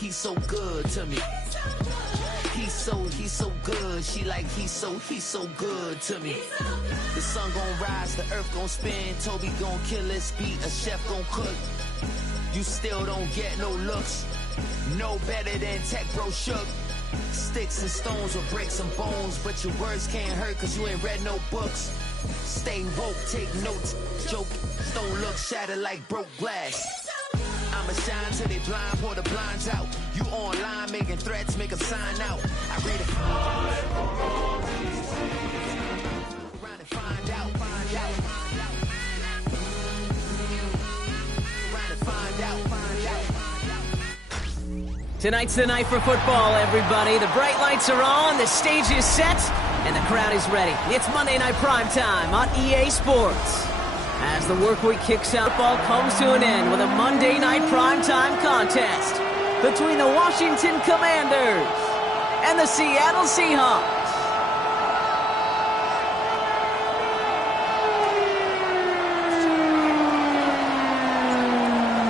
he's so good to me. He's so good. She like he's so good to me. The sun gon' rise, the earth gon' spin. Toby gon' kill this beat, a chef gon' cook. You still don't get no looks. No better than Tech Bro Shook. Sticks and stones will break some bones, but your words can't hurt cause you ain't read no books. Stay woke, take notes, joke, don't look shattered like broke glass. I'ma shine till they blind, pour the blinds out. You online making threats, make a sign out. I read it. Around and find out. Tonight's the night for football, everybody. The bright lights are on, the stage is set, and the crowd is ready. It's Monday Night Primetime on EA Sports. As the work week kicks out, football comes to an end with a Monday Night Primetime contest between the Washington Commanders and the Seattle Seahawks.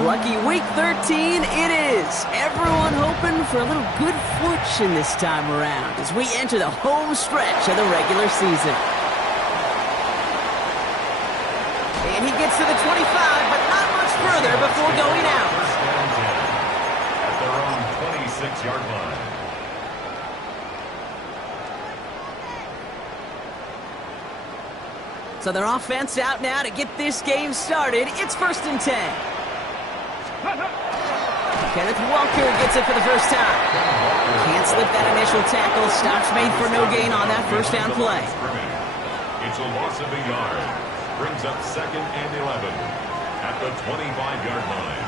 Lucky week 13 it is. Everyone hoping for a little good fortune this time around as we enter the home stretch of the regular season. And he gets to the 25, but not much further before going out. At their own 26-yard line. So their offense out now to get this game started. It's 1st and 10. Kenneth Walker gets it for the first time. Can't slip that initial tackle. Stops made for no gain on that first down play. It's a loss of a yard. Brings up 2nd and 11 at the 25-yard line.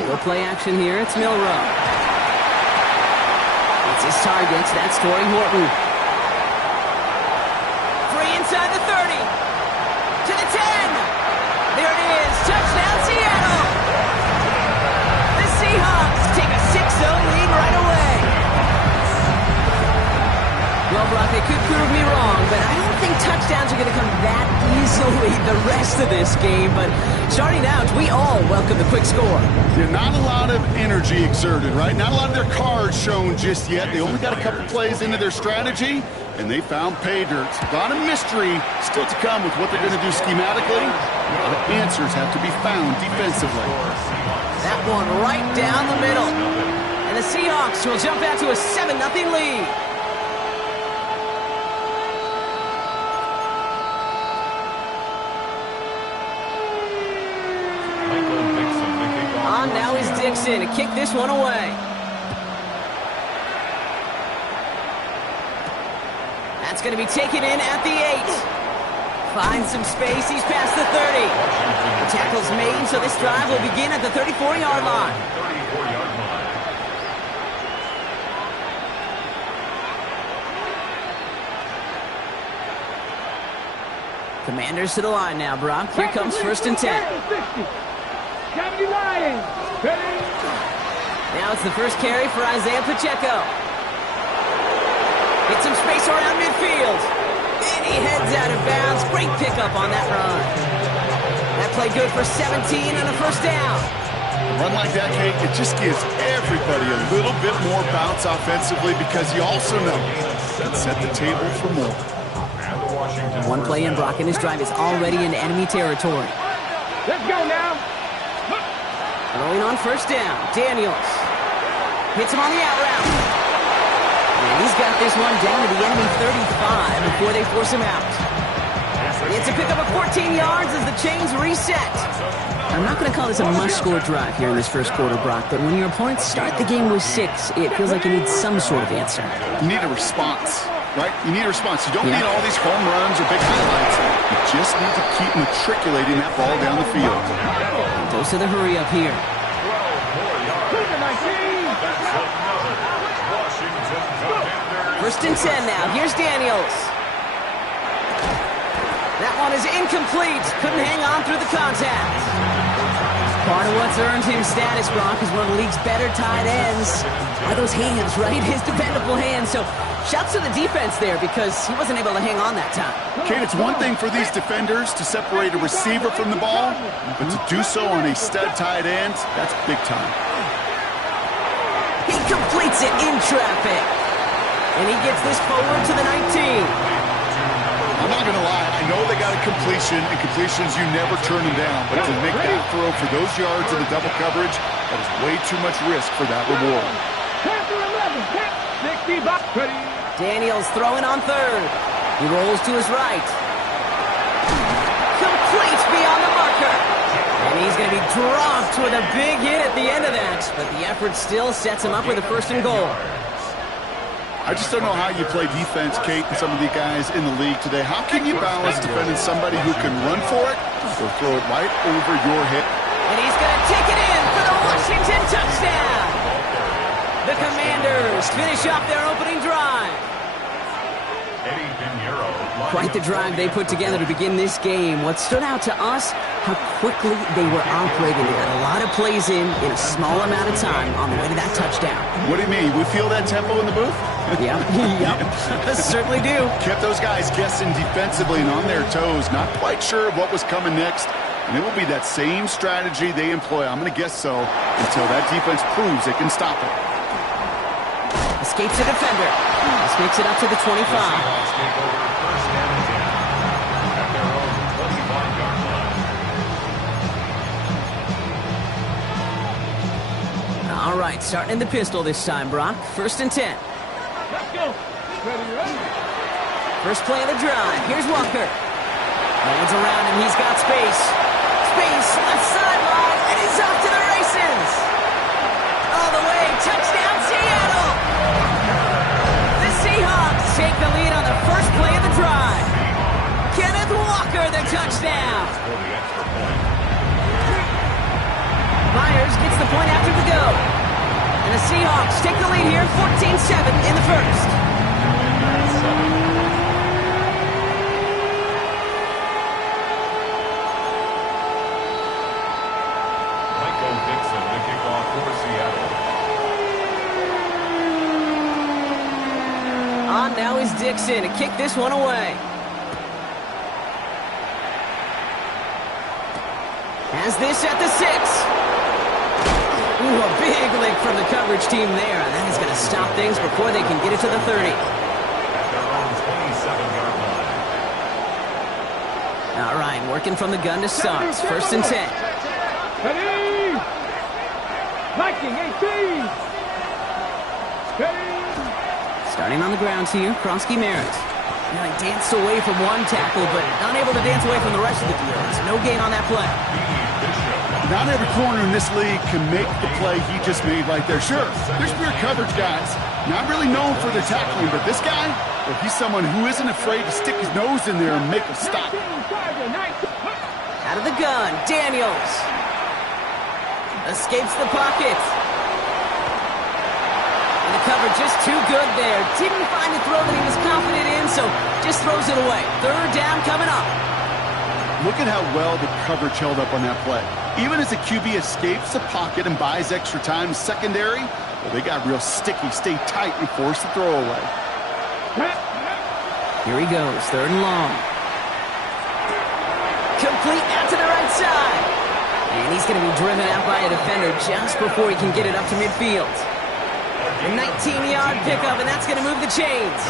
They go play action here. It's Milroe. It's his target. That's Torrey Horton. Free inside the 30. To the 10. There it is. Touchdown, Seattle. The Seahawks take a 6-0 lead right away. Well, Brock, they could prove me wrong, but I don't think touchdowns are going to come that easily the rest of this game. But starting out, we all welcome the quick score. Yeah, not a lot of energy exerted, right? Not a lot of their cards shown just yet. They only got a couple plays into their strategy, and they found pay dirt. A lot of mystery still to come with what they're going to do schematically. A lot of answers have to be found defensively. That one right down the middle. And the Seahawks will jump out to a 7-0 lead. On now is Dixon to kick this one away. That's going to be taken in at the 8. Finds some space. He's past the 30. The tackle's made, so this drive will begin at the 34-yard line. Commanders to the line now, Brock. Here comes 1st and 10. Now it's the first carry for Isaiah Pacheco. Get some space around midfield. And he heads out of bounds. Great pickup on that run. That play good for 17 and a first down. A run like that, Kate, it just gives everybody a little bit more bounce offensively because you also know that set the table for more. One play in, Brock, and his drive is already in enemy territory. Let's go now. Going on 1st down, Daniels. Hits him on the out route. And he's got this one down to the enemy 35 before they force him out. It's a pickup of 14 yards as the chains reset. I'm not going to call this a must-score drive here in this first quarter, Brock, but when your opponents start the game with 6, it feels like you need some sort of answer. You need a response, right? You need a response. You don't need all these home runs or big highlights. You just need to keep matriculating that ball down the field. Goes to the hurry up here. 1st and 10 now. Here's Daniels. That one is incomplete. Couldn't hang on through the contact. Part of what's earned him status, Brock, is one of the league's better tight ends. Are those hands, right? His dependable hands. So shouts to the defense there because he wasn't able to hang on that time. Kate, it's one thing for these defenders to separate a receiver from the ball, but to do so on a stud tight end, that's big time. Completes it in traffic. And he gets this forward to the 19. I'm not going to lie. I know they got a completion, and completions, you never turn them down. But to make that throw for those yards in the double coverage, that is way too much risk for that reward. Daniels throwing on third. He rolls to his right. Complete beyond the marker. And he's going to be dropped with a big hit at the end of that. But the effort still sets him up with a 1st and goal. I just don't know how you play defense, Kate, and some of the guys in the league today. How can you balance defending somebody who can run for it or throw it right over your head? And he's going to take it in for the Washington touchdown. The Commanders finish off their opening drive. Quite the drive they put together to begin this game. What stood out to us, how quickly they were operating. They got a lot of plays in a small amount of time on the way to that touchdown. What do you mean? We feel that tempo in the booth? Yep. Certainly do. Kept those guys guessing defensively and on their toes, not quite sure of what was coming next. And it will be that same strategy they employ, I'm going to guess so, until that defense proves they can stop it. Escapes the defender. This makes it up to the 25. All right, starting in the pistol this time, Brock. 1st and 10. Let's go. Ready. First play of the drive. Here's Walker. No one's around him. He's got space. Left sideline, and he's off to the races. All the way. Touchdown, Seattle. The Seahawks take the lead on the first play of the drive. Kenneth Walker, the touchdown. Myers gets the point after the go. And the Seahawks take the lead here, 14-7 in the first. Michael Dixon, the kickoff for Seattle. On now is Dixon to kick this one away. Has this at the 6. Ooh, a big lick from the coverage team there, and that is going to stop things before they can get it to the 30. At their own 27-yard line. All right, working from the gun to start. 1st and 10. Ready. Viking 18. Ready. Starting on the ground here, Kronsky Merritt. He danced away from one tackle, but not able to dance away from the rest of the defense. No gain on that play. Not every corner in this league can make the play he just made right there. Sure, there's pure coverage guys, not really known for their tackling, but this guy, well, he's someone who isn't afraid to stick his nose in there and make a stop. Out of the gun, Daniels. Escapes the pocket. And the cover just too good there. Didn't find a throw that he was confident in, so just throws it away. 3rd down coming up. Look at how well the coverage held up on that play. Even as the QB escapes the pocket and buys extra time secondary, well, they got real sticky, stay tight, and force the throw away. Here he goes, 3rd and long. Complete out to the right side. And he's going to be driven out by a defender just before he can get it up to midfield. A 19-yard pickup, and that's going to move the chains.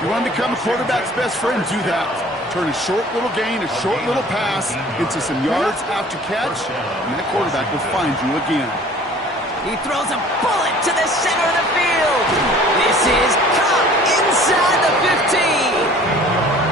You want to become a quarterback's best friend, do that. Turn a short little gain, a short little pass into some yards after catch, and that quarterback will find you again. He throws a bullet to the center of the field. This is caught inside the 15.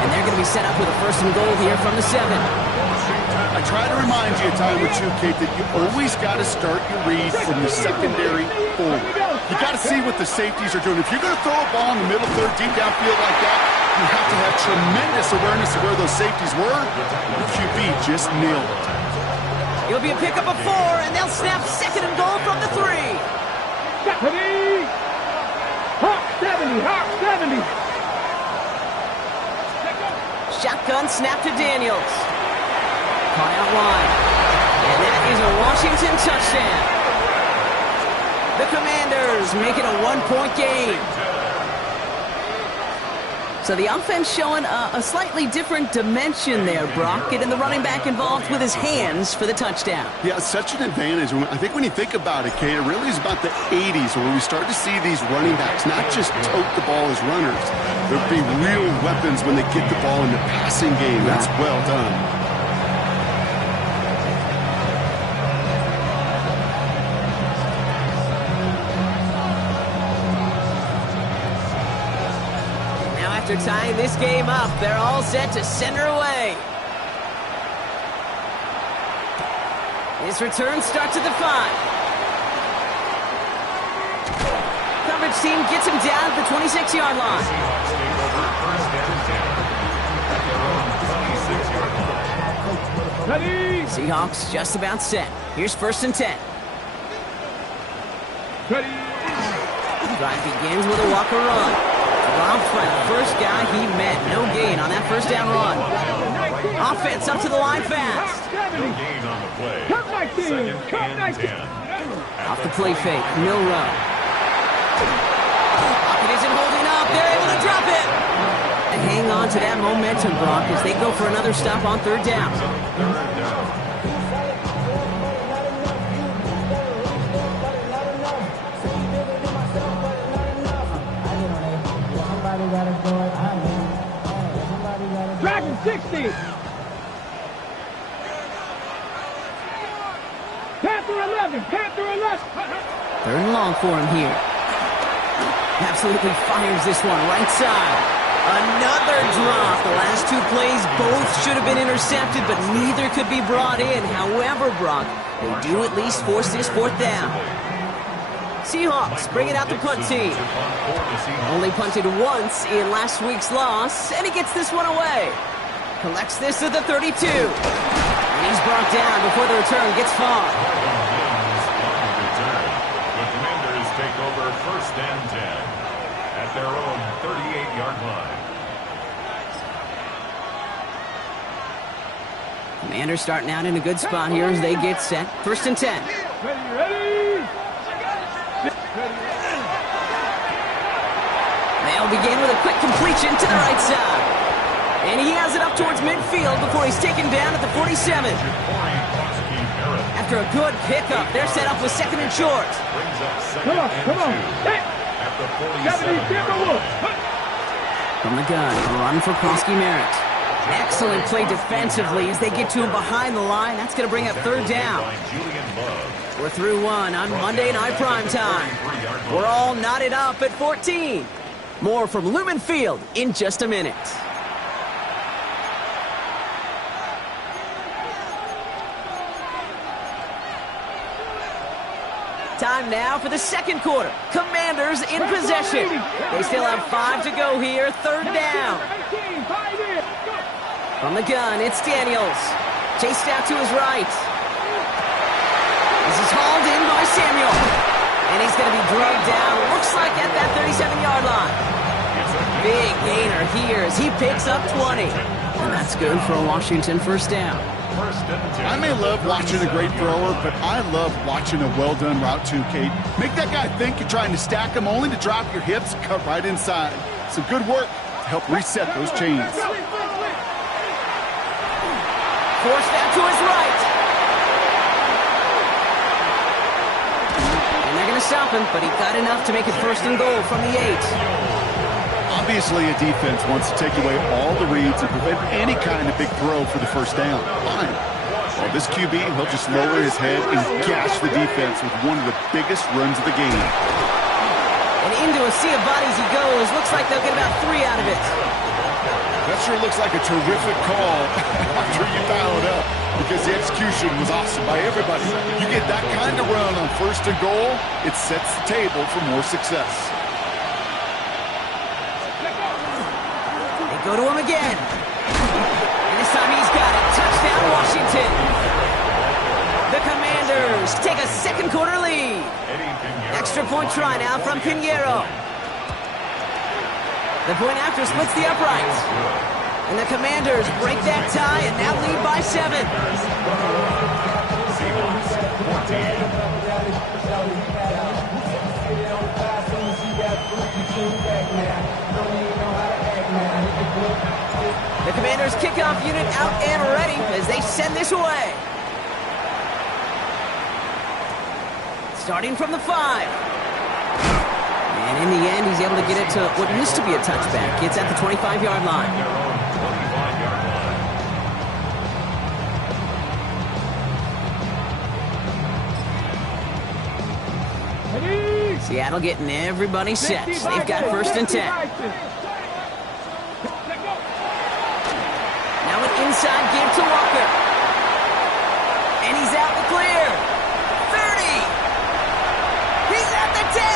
And they're going to be set up with a 1st and goal here from the 7. I try to remind you a time or two, Kate, that you always got to start your read from the secondary forward. You got to see what the safeties are doing. If you're going to throw a ball in the middle third, deep downfield like that, you have to have tremendous awareness of where those safeties were. The QB just nailed it. It'll be a pickup of 4, and they'll snap 2nd and goal from the 3. Ready. Hawk 70. Hawk 70. Shotgun snap to Daniels. Caught out wide. And that is a Washington touchdown. The Commanders make it a 1-point game. So the offense showing a slightly different dimension there, Brock, getting the running back involved with his hands for the touchdown. Yeah, such an advantage. I think when you think about it, Kate, it really is about the 80s where we start to see these running backs not just tote the ball as runners. There'll be real weapons when they get the ball in the passing game. That's well done. After tying this game up, they're all set to send her away. This return starts at the 5. Coverage team gets him down at the 26-yard line. Seahawks just about set. Here's 1st and 10. Ready. Drive begins with a walker run. Dropped by the first guy he met. No gain on that first down run. Offense up to the line fast. Off the play fake, Milroe. Pocket isn't holding up. They're able to drop it. And hang on to that momentum, Brock, as they go for another stop on 3rd down. Dragon 60. Panther 11. Panther 11. 3rd and long for him here. Absolutely fires this one right side. Another drop. The last 2 plays both should have been intercepted, but neither could be brought in. However, Brock, they do at least force this 4th down. Seahawks bring it out the punt team. Only punted once in last week's loss, and he gets this one away. Collects this at the 32. And he's brought down before the return gets far. The Commanders take over 1st and 10 at their own 38-yard line. Commanders starting out in a good spot here as they get set. 1st and 10. Ready. They'll begin with a quick completion to the right side. And he has it up towards midfield before he's taken down at the 47. After a good pickup, they're set up with 2nd and short. Come on. Hey. From the gun, run for Prosky Merritt. Excellent play defensively as they get to him behind the line. That's going to bring up 3rd down. We're through 1 on Monday Night Primetime. We're all knotted up at 14. More from Lumen Field in just a minute. Time now for the 2nd quarter. Commanders in possession. They still have 5 to go here. 3rd down. From the gun, it's Daniels. Chased out to his right. This is hauled in by Samuel. And he's going to be drugged down, looks like at that 37-yard line. Big gainer here as he picks up 20. And that's good for a Washington 1st down. I may love watching a great thrower, but I love watching a well-done route too, Kate. Make that guy think you're trying to stack him only to drop your hips, cut right inside. Some good work to help reset those chains. Forced out to his right. And they're going to stop him, but he got enough to make it 1st and goal from the 8. Obviously, a defense wants to take away all the reads and prevent any kind of big throw for the 1st down. Fine. Well, this QB, he'll just lower his head and gash the defense with one of the biggest runs of the game. And into a sea of bodies he goes. Looks like they'll get about 3 out of it. That sure looks like a terrific call after you dial it up, because the execution was awesome by everybody. You get that kind of run on 1st and goal, it sets the table for more success. They go to him again. And this time he's got it. Touchdown, Washington. The Commanders take a 2nd quarter lead. Extra point try now from Pinheiro. The point after splits the uprights. And the Commanders break that tie and now lead by 7. kickoff unit out and ready as they send this away. Starting from the 5. And in the end, he's able to get it to what used to be a touchback. It's at the 25-yard line. Their own 25-yard line. Ready? Seattle getting everybody set. They've got 1st and 10. Now an inside give to Walker. And he's out the clear. 30. He's at the 10.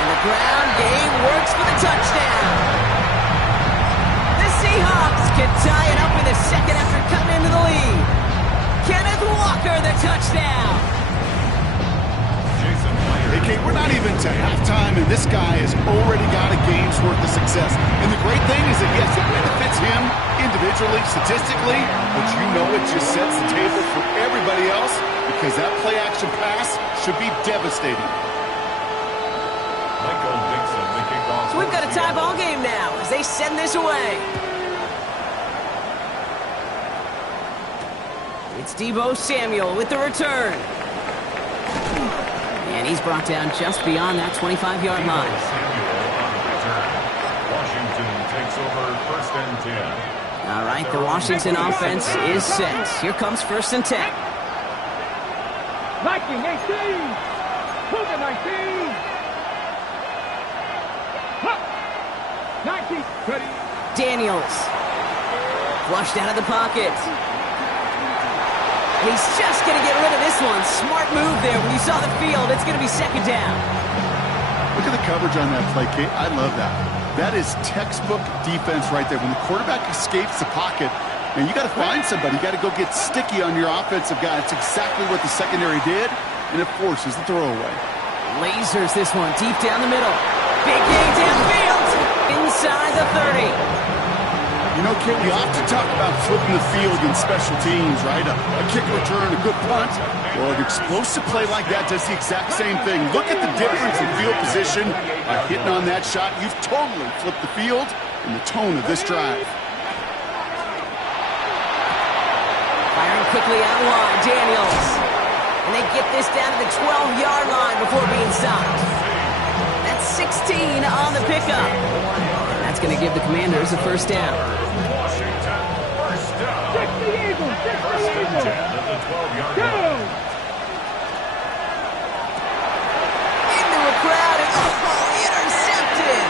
And the ground game works for the touchdown. The Seahawks can tie it up in the second after coming into the lead. Kenneth Walker, the touchdown. Jason Myers. Hey, Kate, we're not even to halftime, and this guy has already got a game's worth of success. And the great thing is that, yes, it benefits him individually, statistically, but you know it just sets the table for everybody else because that play-action pass should be devastating. Michael Dixon, the kickoff. So we've got a tie ball game now as they send this away. It's Deebo Samuel with the return. And he's brought down just beyond that 25-yard line. Samuel on the return. Washington takes over 1st and 10. All right, the Washington offense is set. Here comes 1st and 10. Viking 18. Cougar 19. Huh. 19. Ready? Daniels. Flushed out of the pocket. He's just going to get rid of this one. Smart move there. When you saw the field, it's going to be 2nd down. Look at the coverage on that play, Kate. I love that. That is textbook defense right there. When the quarterback escapes the pocket, and you got to find somebody. You got to go get sticky on your offensive guy. It's exactly what the secondary did, and it forces the throwaway. Lasers this one deep down the middle. Big gain downfield. Inside the 30. You know, Kate, we often talk about flipping the field in special teams, right? A kick return, a good punt. Well, an explosive play like that does the exact same thing. Look at the difference in field position. By hitting on that shot, you've totally flipped the field and the tone of this drive. Firing quickly out wide, Daniels. And they get this down to the 12-yard line before being stopped. That's 16 on the pickup. And that's going to give the Commanders a 1st down. Washington, 1st down. 60 Eagles. 1st 60 and 10 Eagles. at the 12-yard Go. line. Into a crowd and intercepted.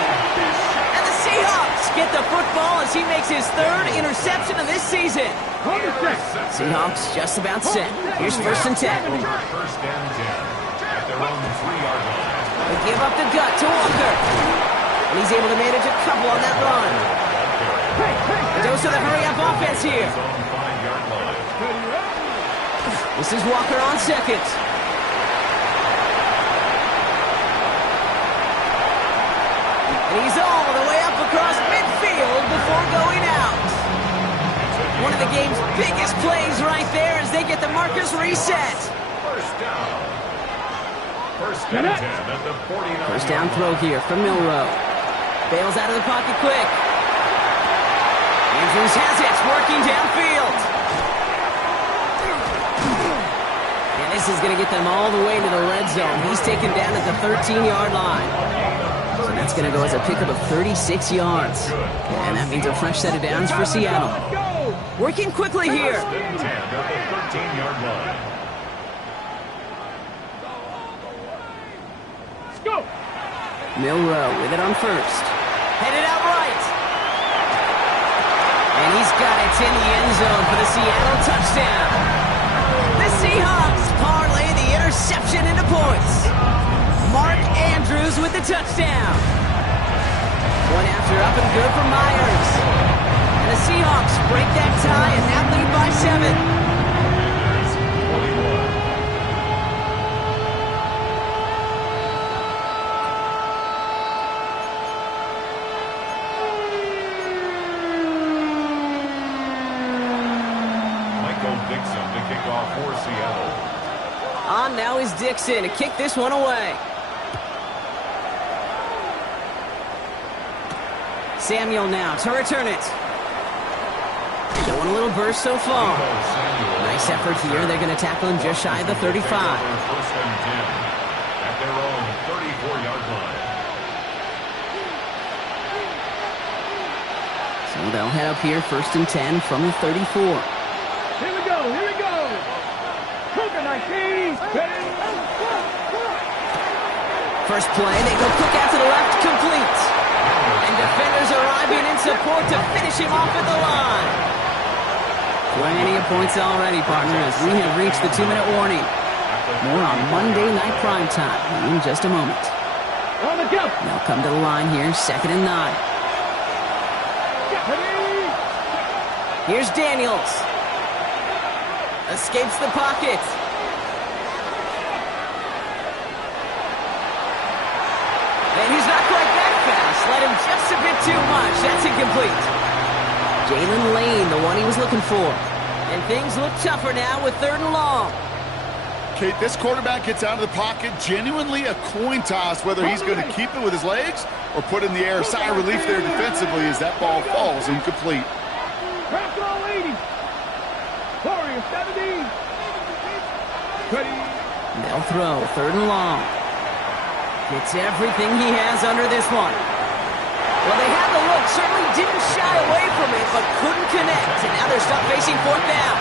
And the Seahawks get the football as he makes his 3rd interception of this season. Hold it set. Seahawks just about set. Here's 1st and 10. 1st and 10 at their own 3-yard line. They give up the gut to Walker. And he's able to manage a couple on that run. A dose of the hurry-up offense here. His own 5-yard line. This is Walker on 2nd. And he's all the way up across midfield before going out. One of the game's biggest plays right there as they get the markers reset. 1st down. 1st and 10 at the 49. 1st down throw here from Milroe. Bails out of the pocket quick. Andrews has it, working downfield. And this is going to get them all the way to the red zone. He's taken down at the 13-yard line. So that's going to go as a pickup of 36 yards. And that means a fresh set of downs for Seattle. Working quickly here. 1st and 10 at the 13-yard line. Go. Milroe with it on 1st. Headed out right. And he's got it in the end zone for the Seattle touchdown. The Seahawks parlay the interception into points. Mark Andrews with the touchdown. One after up and good for Myers. And the Seahawks break that tie and now lead by 7. Dixon to kick off for Seattle. On now is Dixon to kick this one away. Samuel now to return it. Showing a little burst so far. Nice effort here. They're going to tackle him just shy of the 35. First and 10 at their own 34-yard line. So they'll head up here, first and 10 from the 34. Here we go. Here we go. Cougar 19. First play, they go quick out to the left, complete. And defenders arriving in support to finish him off at the line. Plenty of points already, partner, as we have reached the 2-minute warning. More on Monday Night Primetime in just a moment. On the jump. They'll come to the line here, 2nd and 9. Here's Daniels. Escapes the pocket. And he's not quite that fast. Let him just a bit too much. That's incomplete. Jalen Lane, the one he was looking for. And things look tougher now with 3rd and long. Kate, this quarterback gets out of the pocket, genuinely a coin toss whether he's going to keep it with his legs or put in the air. Sigh of relief there defensively as that ball falls incomplete. Crack all 80. Warrior 70. Ready. They'll throw 3rd and long. Gets everything he has under this one. Well, they had the look, certainly didn't shy away from it, but couldn't connect. And now they're stuck facing 4th down.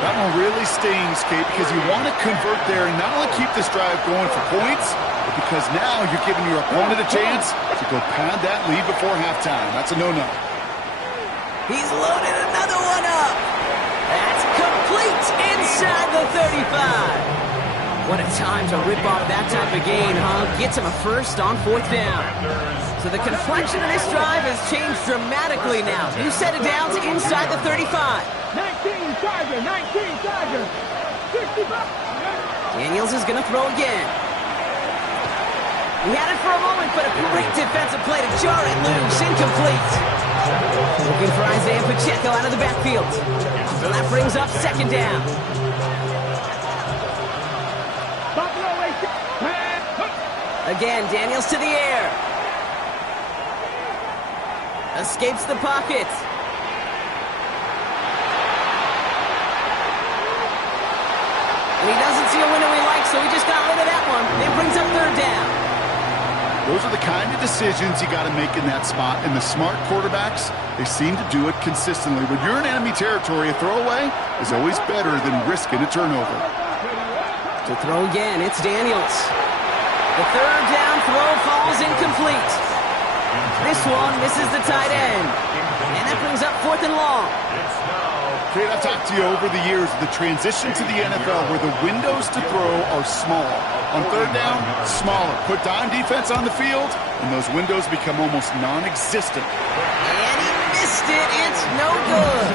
That one really stings, Kate, because you want to convert there and not only keep this drive going for points, but because now you're giving your opponent a chance to go pad that lead before halftime. That's a no-no. He's loaded another one up. That's complete inside the 35. What a time to rip off that type of gain, huh? Gets him a first on 4th down. So the complexion of this drive has changed dramatically now. You set it down to inside the 35. 19 Charger. 19 Charger. 65. Daniels is going to throw again. He had it for a moment, but a great defensive play to jar it loose. Incomplete. Looking for Isaiah Pacheco out of the backfield. So that brings up 2nd down. Again, Daniels to the air. Escapes the pocket. And he doesn't see a window he likes, so he just got rid of that one. It brings up 3rd down. Those are the kind of decisions you got to make in that spot. And the smart quarterbacks, they seem to do it consistently. When you're in enemy territory, a throwaway is always better than risking a turnover. To throw again, it's Daniels. The 3rd down throw falls incomplete. This one misses the tight end. And that brings up 4th and long. Kate, I've talked to you over the years of the transition to the NFL where the windows to throw are small. On 3rd down, smaller. Put dime defense on the field, and those windows become almost non-existent. And he missed it. It's no good.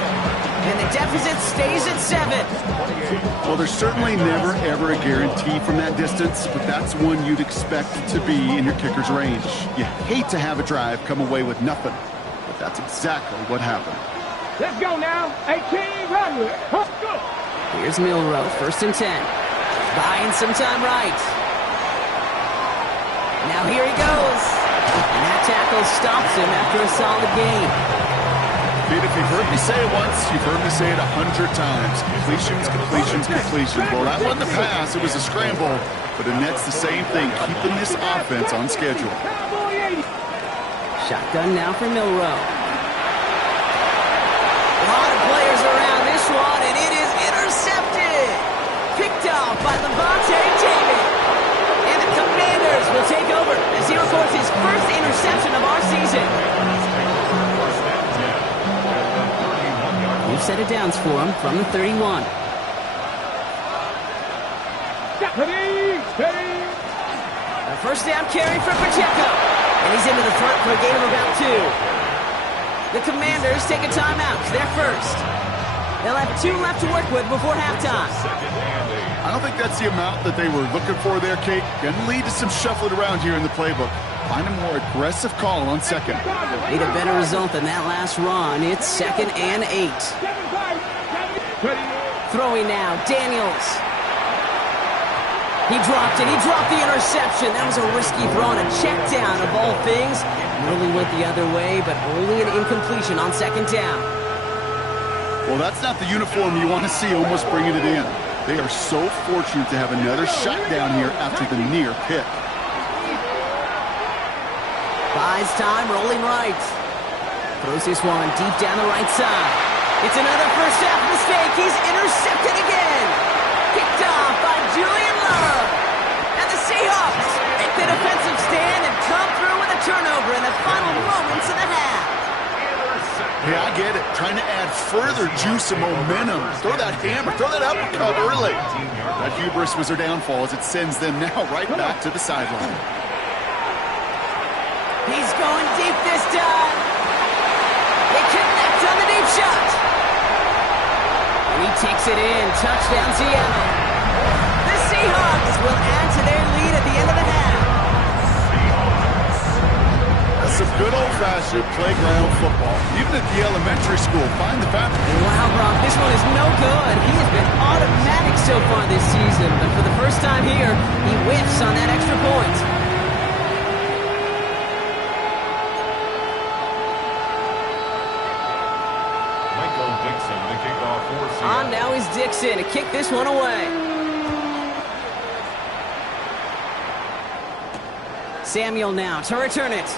And the deficit stays at 7. Well, there's certainly never, ever a guarantee from that distance, but that's one you'd expect to be in your kicker's range. You hate to have a drive come away with nothing, but that's exactly what happened. Let's go now. 18, run with it. Let's go. Here's Milroe, 1st and 10. Buying some time right. Now here he goes. And that tackle stops him after a solid gain. Pete, if you've heard me say it once, you've heard me say it 100 times. Completions, completions, completions. Well, that wasn't a pass. It was a scramble. But Annette's the same thing, keeping this offense on schedule. Shotgun now for Milroe. A lot of players around this one, and it is intercepted. Picked off by Levante David. And the Commanders will take over as he records his first interception of our season. New set of downs for him from the 31. A 1st down carry for Pacheco. And he's into the front for a gain of about 2. The Commanders take a timeout. They're first. They'll have 2 left to work with before halftime. I don't think that's the amount that they were looking for there, Kate. Going to lead to some shuffling around here in the playbook. Find a more aggressive call on 2nd. Need a better result than that last run. It's 2nd and 8. Throwing now, Daniels. He dropped it. He dropped the interception. That was a risky throw and a check down of all things. Really went the other way, but only an incompletion on 2nd down. Well, that's not the uniform you want to see almost bringing it in. They are so fortunate to have another shot down here after the near pick. Buys time, rolling right. Throws this one deep down the right side. It's another first half mistake. He's intercepted again. Picked off by Julian Love. And the Seahawks make the defensive stand and come through with a turnover in the final moments of the half. Yeah, I get it. Trying to add further juice and momentum. Throw that hammer, throw that uppercut early. That hubris was their downfall as it sends them now right back to the sideline. He's going deep this time. They connect on the deep shot. And he takes it in. Touchdown, Seattle. The Seahawks will add to their lead at the end of the half. That's some good old-fashioned playground football. Even at the elementary school, find the fountain. Wow, Brock, this one is no good. He has been automatic so far this season, but for the first time here, he whiffs on that extra point. Michael Dixon, the kickoff for Seattle. On now is Dixon to kick this one away. Samuel now to return it.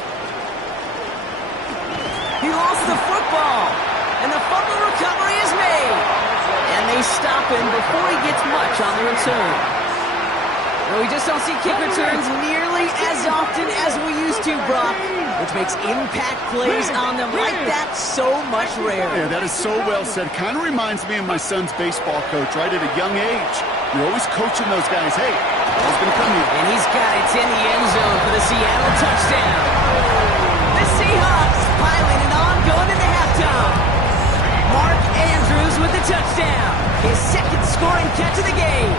He lost the football, and the fumble recovery is made. And they stop him before he gets much on the return. And we just don't see kick returns nearly as often as we used to, Brock, which makes impact plays on them like that so much rarer. Yeah, that is so well said. Kind of reminds me of my son's baseball coach, right, at a young age. You're always coaching those guys, hey, ball's going to come here. And he's got it in the end zone for the Seattle touchdown. The Seahawks piling it on, going into halftime. Mark Andrews with the touchdown. His second scoring catch of the game.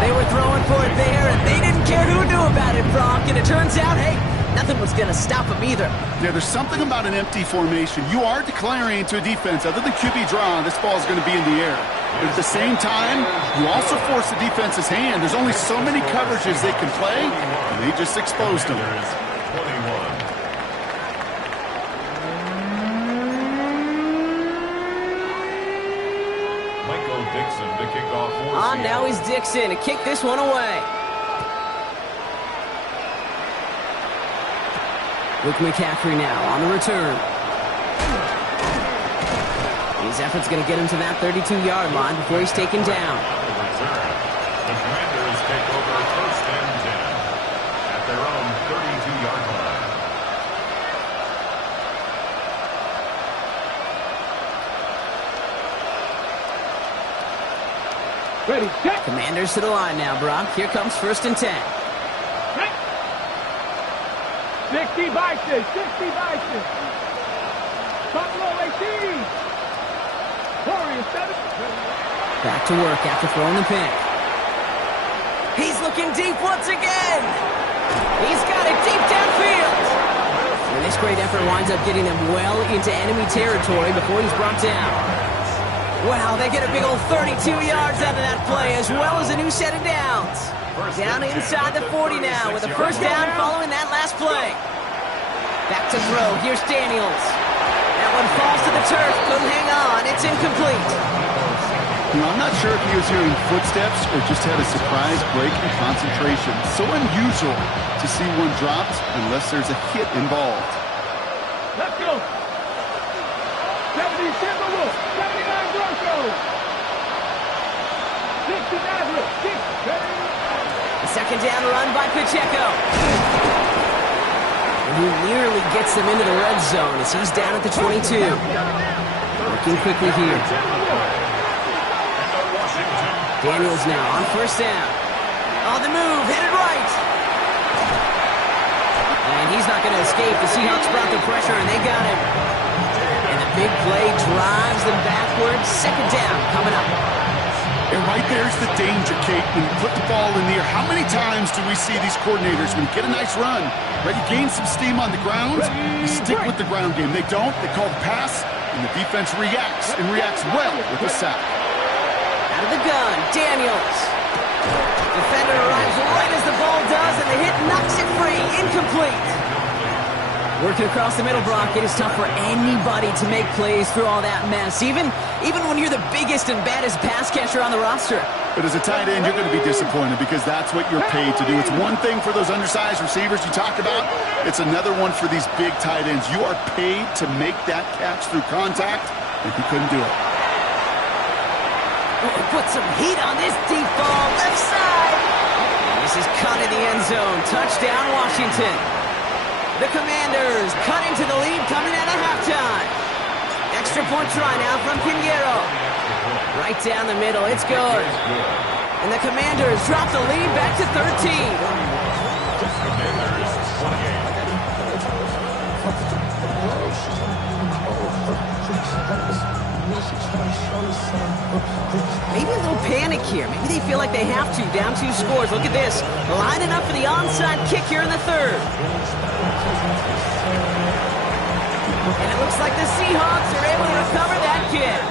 They were throwing for it there, and they didn't care who knew about it, Brock. And it turns out, hey, nothing was going to stop them either. Yeah, there's something about an empty formation. You are declaring to a defense, other than QB draw, this ball is going to be in the air. But at the same time, you also force the defense's hand. There's only so many coverages they can play, and they just exposed them. 21. Michael Dixon to kick off for On Seattle. now is Dixon to kick this one away. Luke McCaffrey now on the return. His effort's going to get him to that 32-yard line before he's taken down. The Commanders take over first and 10 at their own 32-yard line. Ready, set. Commanders to the line now, Brock. Here comes first and 10. 60 Bison, 60 Bison. Buffalo 18. Warriors 7. Back to work after throwing the pick. He's looking deep once again. He's got it deep downfield. And this great effort winds up getting them well into enemy territory before he's brought down. Wow, they get a big old 32 yards out of that play, as well as a new set of downs. Down inside the 40 now with a first down following that last play. Back to throw. Here's Daniels. That one falls to the turf. Couldn't hang on. It's incomplete. You know, I'm not sure if he was hearing footsteps or just had a surprise break in concentration. So unusual to see one dropped unless there's a hit involved. Let's go. 70 Timberwolves, 79 Broncos. 60 Nazareth, 6. The second down run by Pacheco. And he nearly gets them into the red zone as he's down at the 22. Working quickly here. Daniels now on first down. On the move, headed right. And he's not going to escape. The Seahawks brought the pressure, and they got him. And the big play drives them backwards. Second down coming up. And right there's the danger, Kate. When you put the ball in the air, how many times do we see these coordinators, when you get a nice run, ready to gain some steam on the ground, you stick with the ground game. They don't. They call the pass, and the defense reacts, and reacts well with a sack. Out of the gun, Daniels. Defender arrives right as the ball does, and the hit knocks it free. Incomplete. Working across the middle, Brock. It is tough for anybody to make plays through all that mess, even when you're the biggest and baddest pass catcher on the roster. But as a tight end, you're going to be disappointed because that's what you're paid to do. It's one thing for those undersized receivers you talked about. It's another one for these big tight ends. You are paid to make that catch through contact, and he couldn't do it. Put some heat on this deep ball, left side. And this is caught in the end zone. Touchdown, Washington. The Commanders cut into the lead coming out of halftime. Extra point try now from Pinheiro. Right down the middle, it's good. And the Commanders drop the lead back to 13. Maybe a little panic here. Maybe they feel like they have to. Down 2 scores. Look at this. Lining up for the onside kick here in the third. And it looks like the Seahawks are able to recover that kick.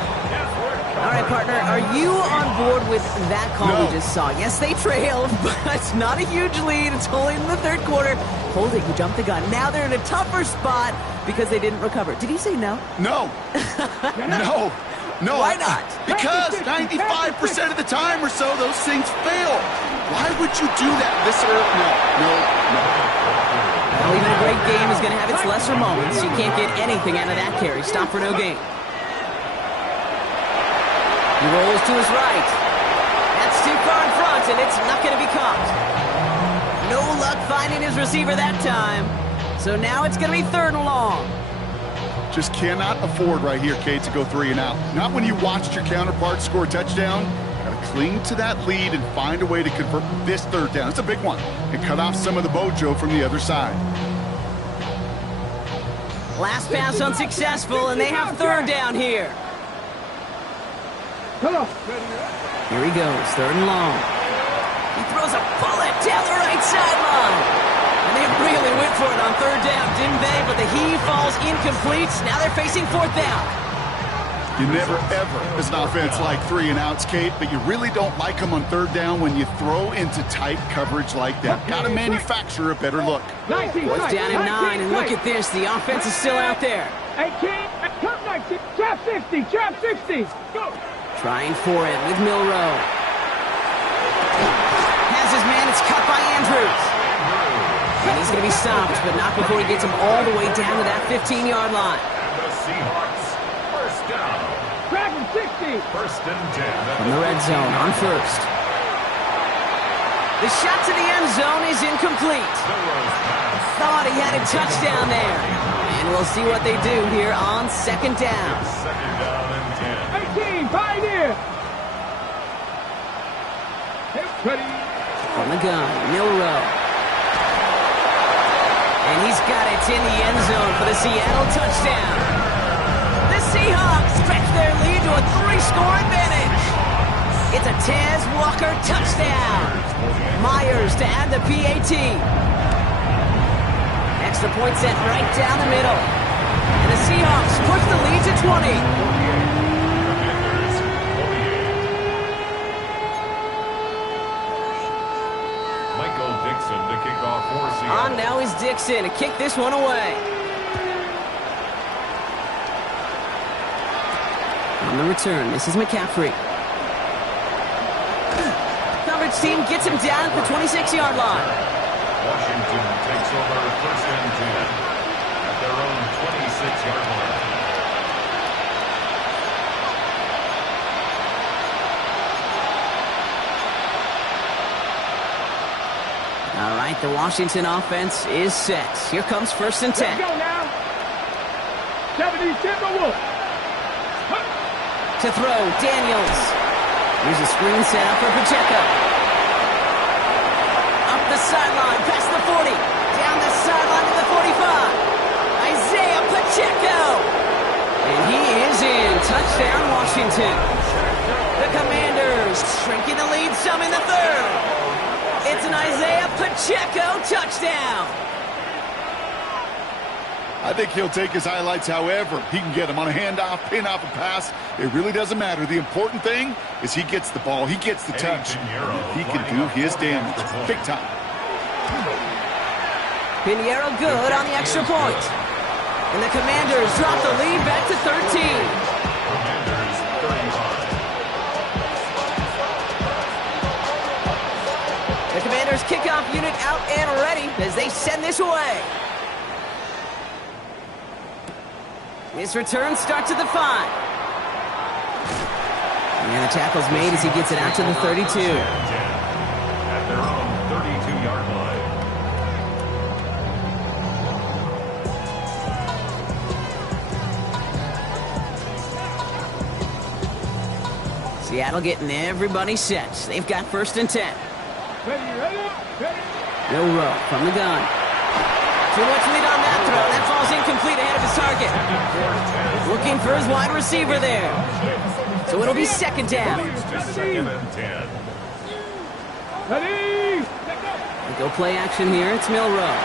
All right, partner, are you on board with that call we just saw? Yes, they trailed, but it's not a huge lead. It's only in the third quarter. Hold it, you jumped the gun. Now they're in a tougher spot because they didn't recover. Did he say no? No. No. No. Why not? Because 95% of the time or so, those things fail. Why would you do that this early? No. Well, even a great game is going to have its lesser moments. You can't get anything out of that carry. Stop for no gain. He rolls to his right. That's too far in front, and it's not going to be caught. No luck finding his receiver that time. So now it's going to be 3rd and long. Just cannot afford right here, Kate, to go 3 and out. Not when you watched your counterpart score a touchdown. Got to cling to that lead and find a way to convert this 3rd down. It's a big one. And cut off some of the mojo from the other side. Last pass unsuccessful, and they have 3rd down here. Here he goes, 3rd and long. He throws a bullet down the right sideline. And they really went for it on 3rd down, didn't they? But the heave falls incomplete. Now they're facing 4th down. You never, ever, as an offense, like 3 and outs, Kate, but you really don't like them on 3rd down when you throw into tight coverage like that. Got to manufacture a better look. Fourth down and 9, and look at this. The offense is still out there. 18, come 19, trap 60, trap 60. Go. Trying for it with Milroe. Has his man, it's cut by Andrews. And he's going to be stopped, but not before he gets him all the way down to that 15-yard line. And the Seahawks, 1st down. Track 60. 1st and 10. From the red zone on 1st. The shot to the end zone is incomplete. Thought he had a touchdown there. And we'll see what they do here on 2nd down. 2nd down and 10. 18, Pioneer. Ready. From the gun, Milroe. And he's got it in the end zone for the Seattle touchdown. The Seahawks stretch their lead to a 3-score advantage. It's a Tez Walker touchdown. Myers to add the PAT. Extra point set right down the middle. And the Seahawks push the lead to 20. Michael Dixon to kick off for Seattle. On now is Dixon to kick this one away. On the return, this is McCaffrey. Coverage team gets him down at the 26-yard line. Washington takes over 1st and 10 at their own 26-yard line. All right, the Washington offense is set. Here comes 1st and 10. Let's go now. 70 Timberwolves. To throw, Daniels. Here's a screen set up for Pacheco. Up the sideline, past the 40. Down the sideline to the 45. Isaiah Pacheco. And he is in. Touchdown, Washington. The Commanders shrinking the lead some in the 3rd. It's an Isaiah Pacheco touchdown. I think he'll take his highlights however he can get them on a handoff, pin off a pass. It really doesn't matter. The important thing is he gets the ball, he gets the touch. He can do his damage big time. Pinheiro good on the extra point. And the Commanders drop the lead back to 13. Commanders 35. The Commanders kickoff unit out and ready as they send this away. His return starts at the 5. And the tackle's made as he gets it out to the 32. At their own 32-yard line. Seattle getting everybody set. They've got 1st and 10. Ready. Milroe from the gun. Too much lead on that throw. That falls incomplete ahead of his target. Looking for his wide receiver there. So it'll be 2nd down. Second and 10. Ready. We go play action here. It's Milroe.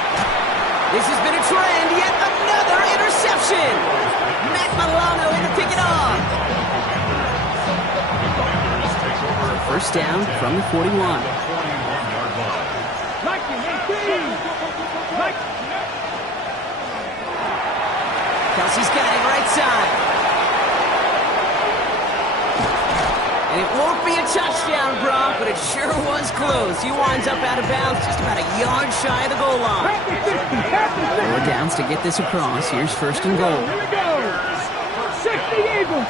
This has been a trend. Yet another interception. Matt Milano in to pick it off. First down from the 41. 41-yard line. Kelsey's got it right side. And it won't be a touchdown, Brock, but it sure was close. He winds up out of bounds just about a yard shy of the goal line. 4 downs to get this across. Here's 1st and goal. Here we go. 60 Eagles.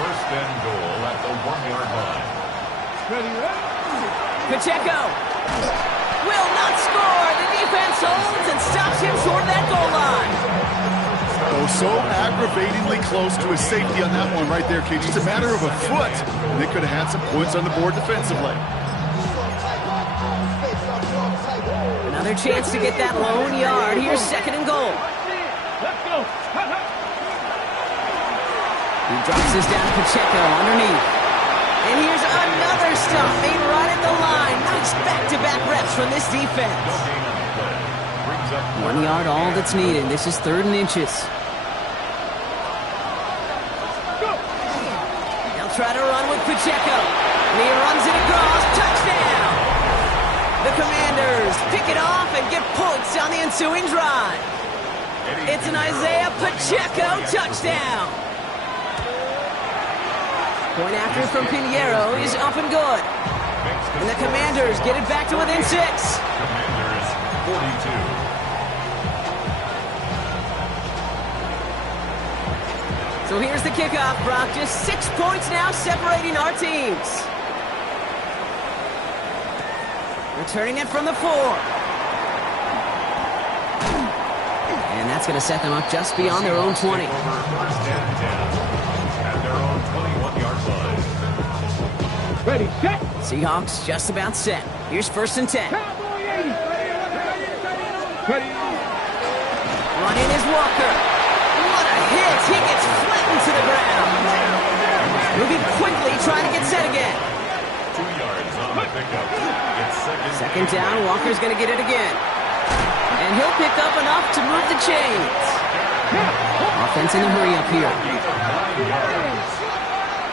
First and goal at the 1-yard line. Ready. Pacheco will not score. The defense holds and stops him short of that goal line. Oh, so aggravatingly close to his safety on that one right there, Cage. Just a matter of a foot, and they could have had some points on the board defensively. Another chance to get that lone yard. Here's 2nd and goal. Let's go. He drops this down to Pacheco underneath. And here's another stop made right at the line. Nice back-to-back reps from this defense. 1 yard, all that's needed. This is 3rd and inches. They'll try to run with Pacheco. And he runs it across. Touchdown! The Commanders pick it off and get points on the ensuing drive. It's an Isaiah Pacheco touchdown. Point after from Pinheiro is up and good. And the Commanders get it back to within 6. Commanders 42. So here's the kickoff, Brock. Just 6 points now separating our teams. Returning it from the 4. And that's going to set them up just beyond their own 20. First and 10 at their own 21-yard line. Ready, set. Seahawks just about set. Here's 1st and 10. Cowboy 80. Ready. Running is Walker. What a hit. He gets flattened to the ground. Moving quickly, trying to get set again. 2 yards on the pickup. It's Second down, Walker's going to get it again. And he'll pick up enough to move the chains. Offense in a hurry up here. 9 yards.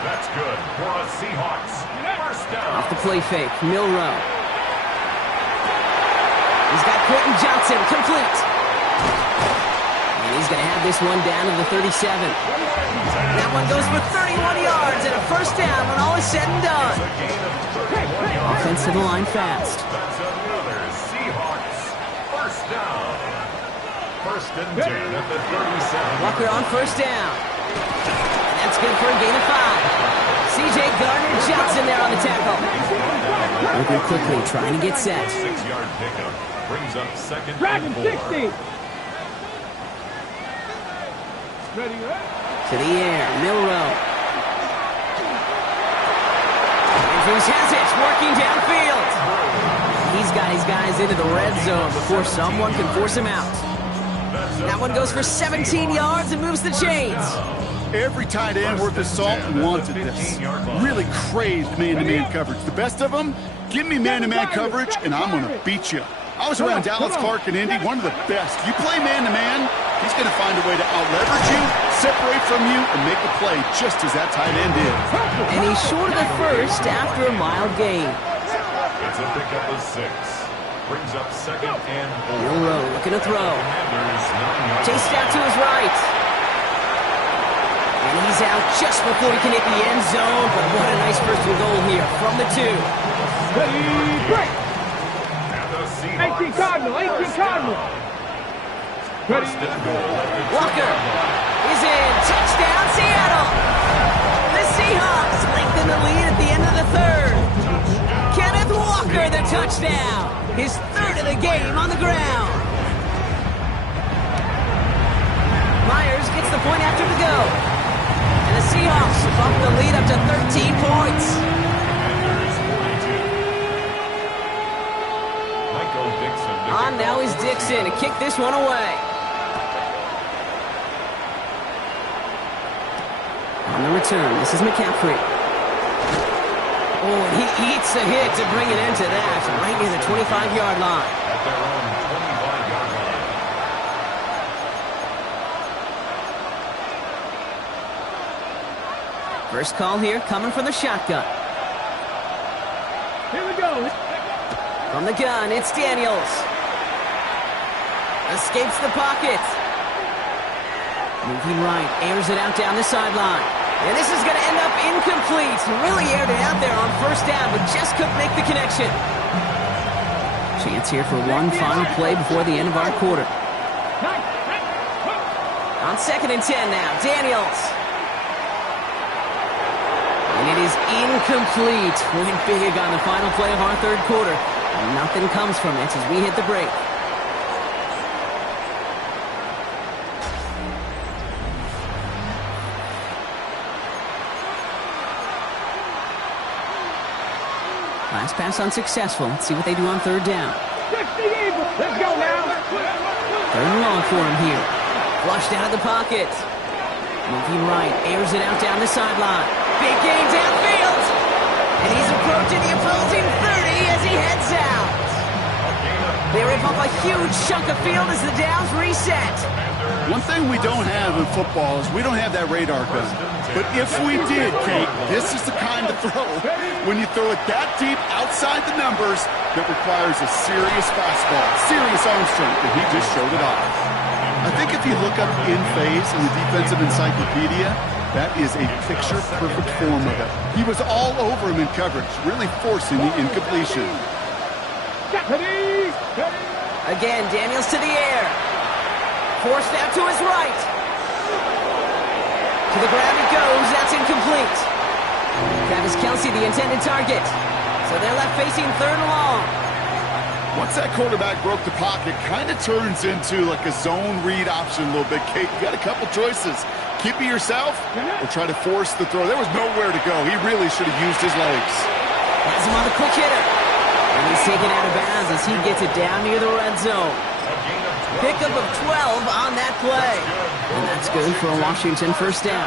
That's good for the Seahawks. First down. Off the play fake, Milroe. He's got Quentin Johnson complete. And he's going to have this one down to the 37. That one goes for 31 yards and a first down when all is said and done. Offense to the line fast. That's another Seahawks first down. First and 10 at the 37. Walker on first down. That's good for a gain of 5. C.J. Gardner-Johnson there on the tackle. Moving quickly, trying to get set. 6-yard pickup brings up second Dragon and 4. 60. Ready, To the air, Milroe. Andrews has it, working downfield. He's got his guys into the red zone before someone can force him out. That one goes for 17 yards and moves the chains. Every tight end worth his salt wanted this. Really craved man-to-man coverage. The best of them, give me man-to-man coverage, and I'm going to beat you. I was around Dallas Clark and Indy, one of the best. You play man-to-man, he's going to find a way to out-leverage you, separate from you, and make a play just as that tight end is. And he's short of the first after a mild gain. It's a pickup of 6. Brings up second and 4. Milroe looking to throw. Commanders 9-yard Chased out to his right. And he's out just before he can hit the end zone. But what a nice first and goal here from the 2. Ready, break. And the Seahawks 18 Cardinal, 18 Cardinal. Ready, first and goal at the Walker is in. Touchdown, Seattle. The Seahawks lengthen the lead at the end of the 3rd. Kenneth Walker, the touchdown. His 3rd of the game on the ground. Myers gets the point after the go. And the Seahawks bump the lead up to 13 points. Michael Dixon. On now is Dixon to kick this one away. On the return, this is McCaffrey. Oh, he eats a hit to bring it into that, right near the 25-yard line. At their own 25-yard line. First call here coming from the shotgun. here we go. From the gun, it's Daniels. Escapes the pocket. Moving right, airs it out down the sideline. And this is going to end up incomplete. Really aired it out there on first down, but just couldn't make the connection. Chance here for one final play before the end of our quarter. On 2nd and 10 now, Daniels. And it is incomplete. Went big on the final play of our 3rd quarter. And nothing comes from it as we hit the break. Last pass unsuccessful. Let's see what they do on 3rd down. 60 Eagles. Let's go now. 3rd and long for him here. Flushed out of the pocket. Moving right, airs it out down the sideline. Big gain downfield. And he's approaching the opposing 30 as he heads out. They rip up a huge chunk of field as the downs reset. One thing we don't have in football is we don't have that radar gun. But if we did, Kate, this is the kind of throw. When you throw it that deep outside the numbers, that requires a serious fastball, serious arm strength, and he just showed it off. I think if you look up in phase in the defensive encyclopedia, that is a picture-perfect form of it. He was all over him in coverage, really forcing the incompletion. Ready, ready. Again, Daniels to the air. Forced out to his right. To the ground it goes. That's incomplete. Travis Kelce, the intended target. So they're left facing 3rd and long. Once that quarterback broke the pocket, kind of turns into like a zone read option a little bit. Kate, you got a couple choices. Keep it yourself or try to force the throw. There was nowhere to go. He really should have used his legs. Has him on the quick hitter. And he's taken out of bounds as he gets it down near the red zone. Pickup of 12 on that play. And that's good for a Washington first down.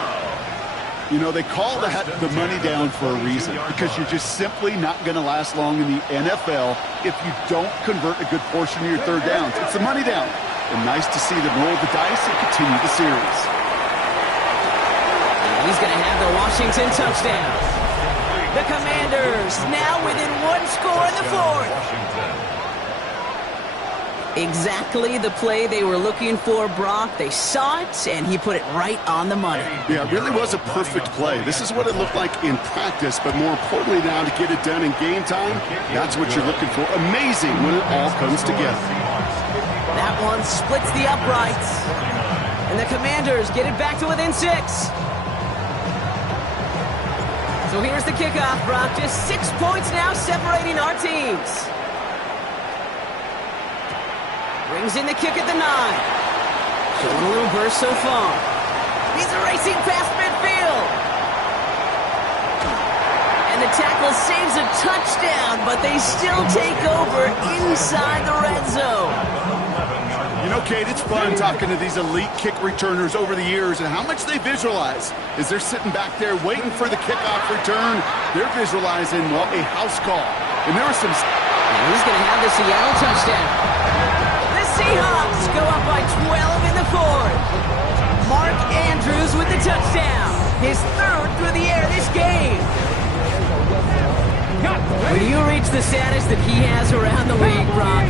You know, they call that the money down for a reason, because you're just simply not going to last long in the NFL if you don't convert a good portion of your 3rd downs. It's the money down. And nice to see them roll the dice and continue the series. And he's going to have the Washington touchdown. The Commanders now within 1 score in the 4th. Exactly the play they were looking for, Brock. They saw it, and he put it right on the money. Yeah, it really was a perfect play. This is what it looked like in practice, but more importantly now to get it done in game time, that's what you're looking for. Amazing when it all comes together. That one splits the uprights, and the Commanders get it back to within 6. So here's the kickoff, Brock. Just 6 points now separating our teams. Brings in the kick at the 9. Showing a little burst so far. He's racing past midfield. And the tackle saves a touchdown, but they still take over inside the red zone. You know, Kate, it's fun talking to these elite kick returners over the years and how much they visualize. As they're sitting back there waiting for the kickoff return, they're visualizing, well, a house call. And there was some... And he's going to have the Seattle touchdown. Seahawks go up by 12 in the 4th. Mark Andrews with the touchdown. His 3rd through the air this game. When you reach the status that he has around the league, Brock,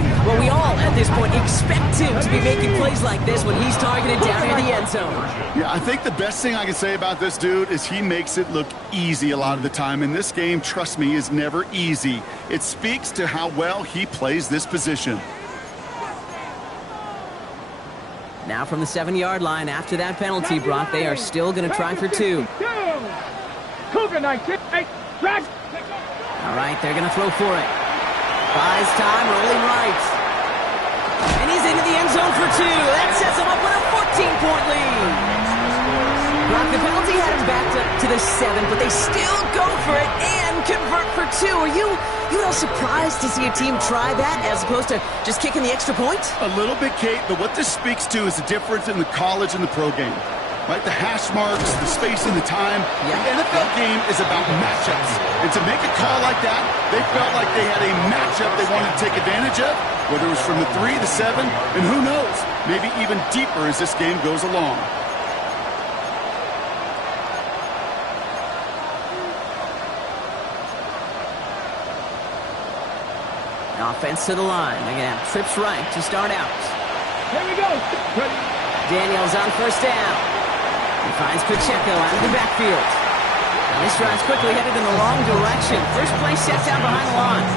to be making plays like this when he's targeted down near the end zone. Yeah, I think the best thing I can say about this dude is he makes it look easy a lot of the time. And this game, trust me, is never easy. It speaks to how well he plays this position. Now from the 7-yard line, after that penalty, Brock, they are still going to try for 2. Cougar 19. Hey, drag. All right, they're going to throw for it. Buys time, rolling right. And he's into the end zone for 2. That sets him up with a 14-point lead. Brock, the penalty had him backed up to the 7, but they still go for it and convert for 2. Are you all surprised to see a team try that as opposed to just kicking the extra point? A little bit, Kate, but what this speaks to is the difference in the college and the pro game. Right, the hash marks, the space and the time. The NFL game is about matchups. And to make a call like that, they felt like they had a matchup they wanted to take advantage of, whether it was from the 3, the 7, and who knows, maybe even deeper as this game goes along. Offense to the line. They're going to have trips right to start out. Here we go. Ready. Daniels on first down. He finds Pacheco out of the backfield. Now this drive's quickly headed in the wrong direction. First play set down behind the line.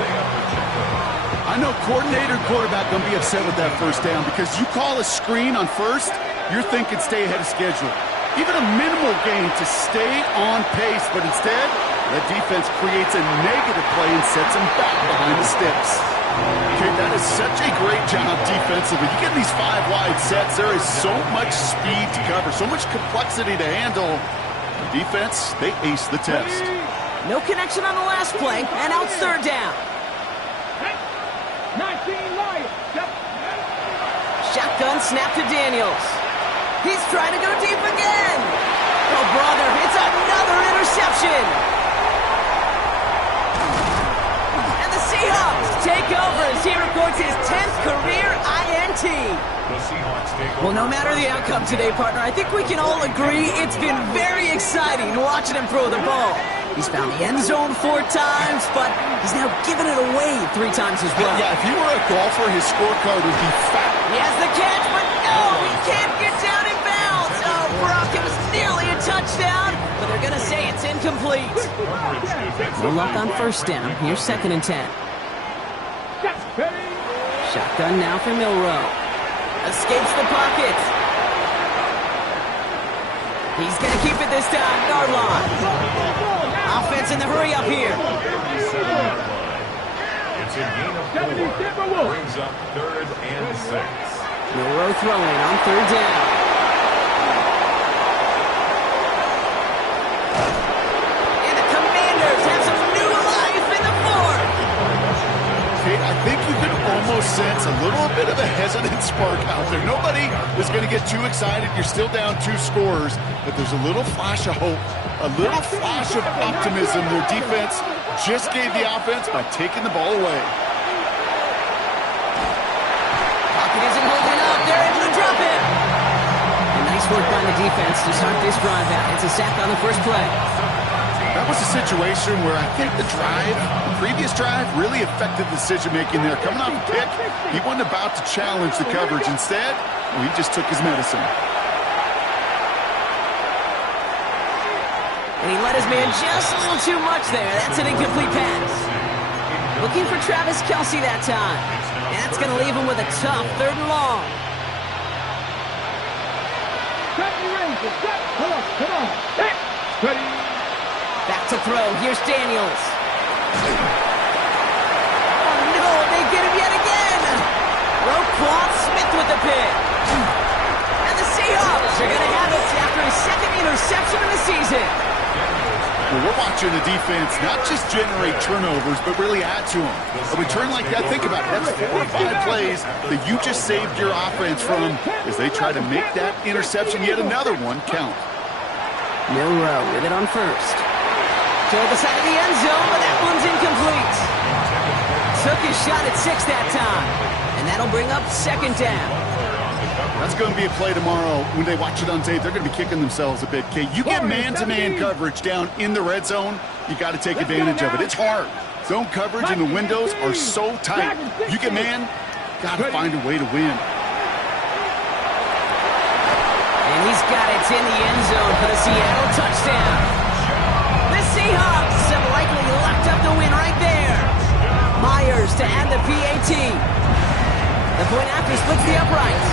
I know coordinator and quarterback going to be upset with that first down because you call a screen on first, you're thinking stay ahead of schedule. Even a minimal gain to stay on pace, but instead, that defense creates a negative play and sets them back behind the sticks. Okay, that is such a great job defensively. You get these 5 wide sets, there is so much speed to cover, so much complexity to handle. The defense, they ace the test. No connection on the last play, and out third down. 19 Lions. Shotgun snap to Daniels. He's trying to go deep again. Oh, brother, it's another interception. And the Seahawks take over as he records his 10th career INT. Well, no matter the outcome today, partner, I think we can all agree it's been very exciting watching him throw the ball. He's found the end zone 4 times, but he's now given it away 3 times as well. Yeah, if he were a golfer, his scorecard would be fat. He has the catch, but no, he can't get down in bounds. Oh, Brock, it was nearly a touchdown, but they're going to say it's incomplete. No luck on first down. Here's 2nd and 10. Shotgun now for Milroe. Escapes the pocket. He's going to keep it this time. Guard line. Offense in the hurry up here. It's a gain of 4. Brings up 3rd and 6. Milroe throwing on 3rd down. And the Commanders have some new life in the 4th. Kate, I think you can almost sense a little bit of a hesitant spark out there. Nobody is going to get too excited. You're still down 2 scores, but there's a little flash of hope, a little flash of optimism. Their defense just gave the offense by taking the ball away. Pocket isn't holding up. They're able to drop him. And nice work by the defense to start this drive out. It's a sack on the first play. That was a situation where I think the previous drive, really affected the decision-making there. Coming off a pick, he wasn't about to challenge the coverage. Instead, he just took his medicine. And he let his man just a little too much there. That's an incomplete pass. Looking for Travis Kelce that time. And that's going to leave him with a tough 3rd and long. Come on. Ready. Back to throw. Here's Daniels. Oh, no, they get him yet again. Roquan Smith with the pick. And the Seahawks are going to have it after his 2nd interception of the season. Well, we're watching the defense not just generate turnovers, but really add to them. A return like that, think about it. That's 4 or 5 plays that you just saved your offense from as they try to make that interception, yet another one, count. Milroe with it on first. Toward the side of the end zone, but that one's incomplete. Took his shot at 6 that time. And that'll bring up 2nd down. That's going to be a play tomorrow. When they watch it on tape, they're going to be kicking themselves a bit, Kate. You get man-to-man coverage down in the red zone, you got to take advantage of it. It's hard. Zone coverage and the windows are so tight. You get man, got to find a way to win. And he's got it in the end zone for the Seattle touchdown. The Seahawks have likely locked up the win right there. Myers to add the PAT. The point after splits the uprights.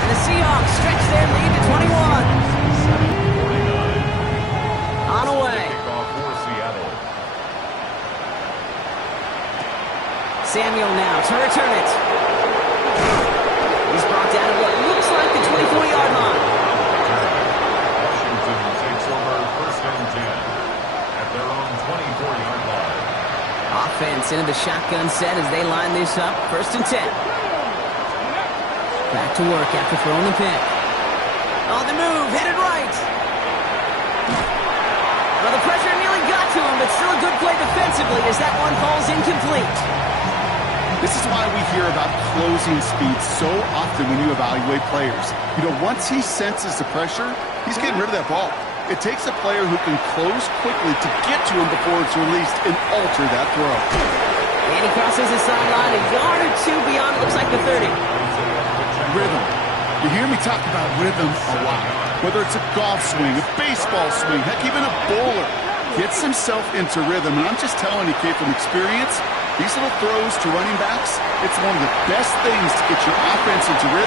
And the Seahawks stretch their lead to 21. On away. Samuel now to return it. He's brought down at what looks like the 24-yard line. Washington takes over first and 10 at their own 24-yard line. Offense into the shotgun set as they line this up. First and 10. Back to work after throwing the pick. On the move, headed right. Well, the pressure nearly got to him, but still a good play defensively as that one falls incomplete. This is why we hear about closing speed so often when you evaluate players. You know, once he senses the pressure, he's getting rid of that ball. It takes a player who can close quickly to get to him before it's released and alter that throw. And he crosses the sideline a yard or two beyond, it looks like the 30. Rhythm. You hear me talk about rhythm a lot. Whether it's a golf swing, a baseball swing, heck, even a bowler gets himself into rhythm. And I'm just telling you, kid, from experience, these little throws to running backs, it's one of the best things to get your offense into rhythm.